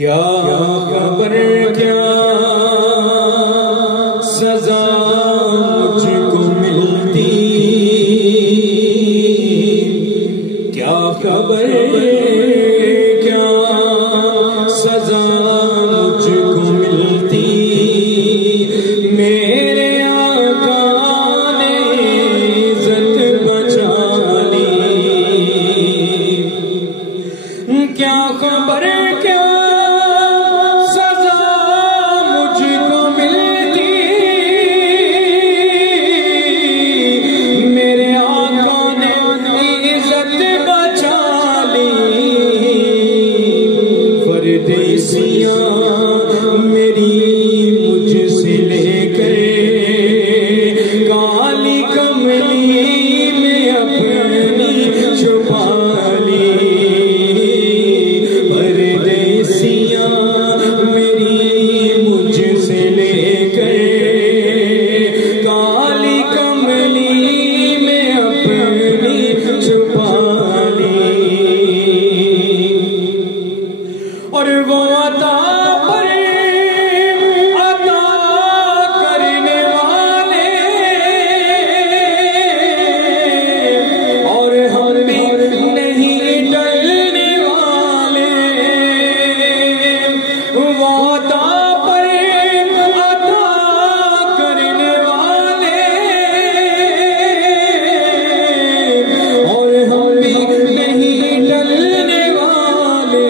क्या खबर क्या सजा मुझको मिलती, क्या खबर क्या सजा मुझको मिलती। मेरे आका ने इज्जत बचा ली, क्या खबर क्या मेरी मुझसे लेकर काली कमली में अपनी छुपा ली। परदेसियां मेरी मुझसे लेकर काली कमली में अपनी छुपा ली। और वो अता पर अता करने वाले और हम भी नहीं डरने वाले। वो अता पर अता करने वाले और हम भी नहीं डरने वाले।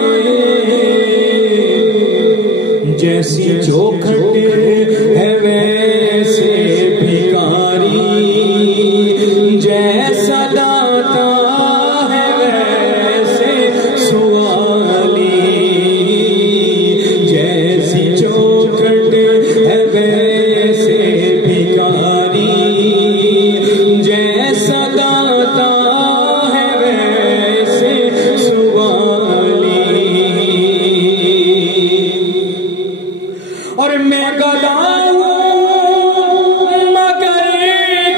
जैसी चौखट है वैसे भिखारी, जैसा दाता है वैसे सुवाली। जैसी चौखट है वैसे भिखारी, जैसा दाता है वैसे सुवाली। और मैं गदा हूँ मगर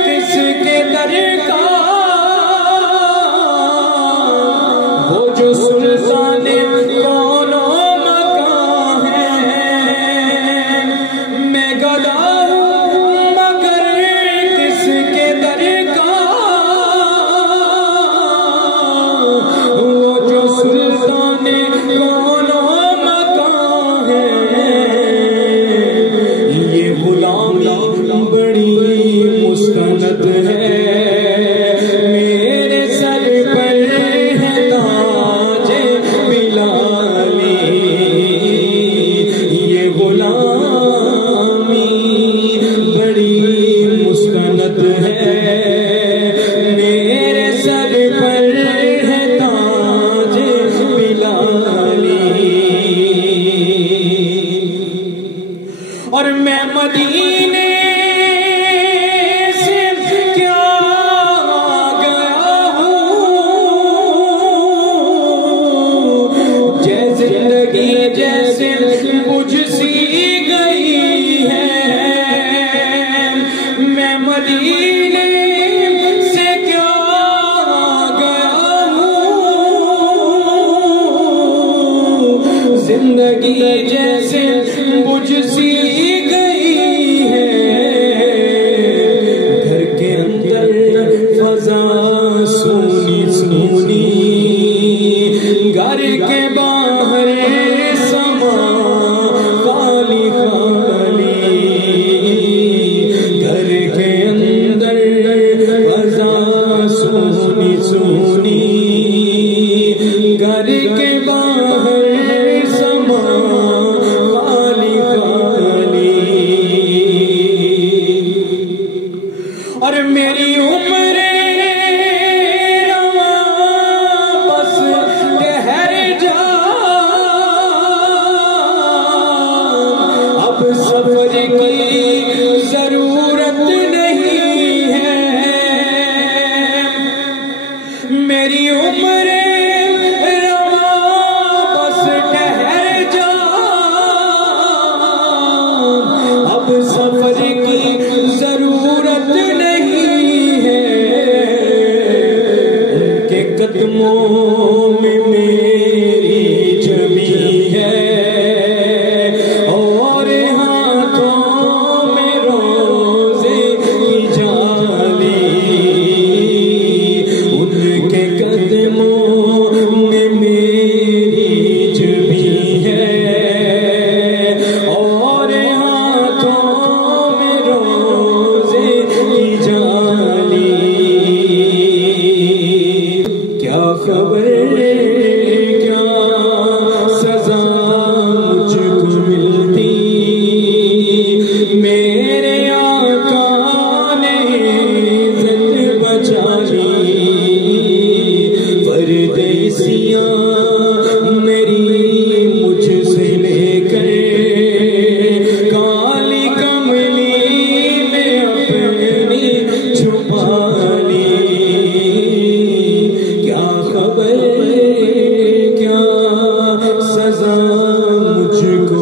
किसके दर का, वो जो सुल्तान कौनों मकान है। मैं गदा हूँ मगर किसके दर का, वो जो सुल्तान कौनों मकान है। ये गुलामी बड़ी मुस्तनद है, मेरे सर पर है ताज बिलाली। ये गुलामी बड़ी मुस्तनद है, मेरे सर पर है ताज बिलाली। और मैं मदीने से क्या आ गया हूँ, जैसे जिंदगी जैसे बुझ सी गई है। मैं मदीने से क्या आ गया हूँ, जिंदगी जैसे बुझ सी गई है। घर के अंदर फजा सुनी सुनी, घर के बाहर समा काली काली। घर के अंदर फजा सुनी सुनी, घर के बाहर समा मुझको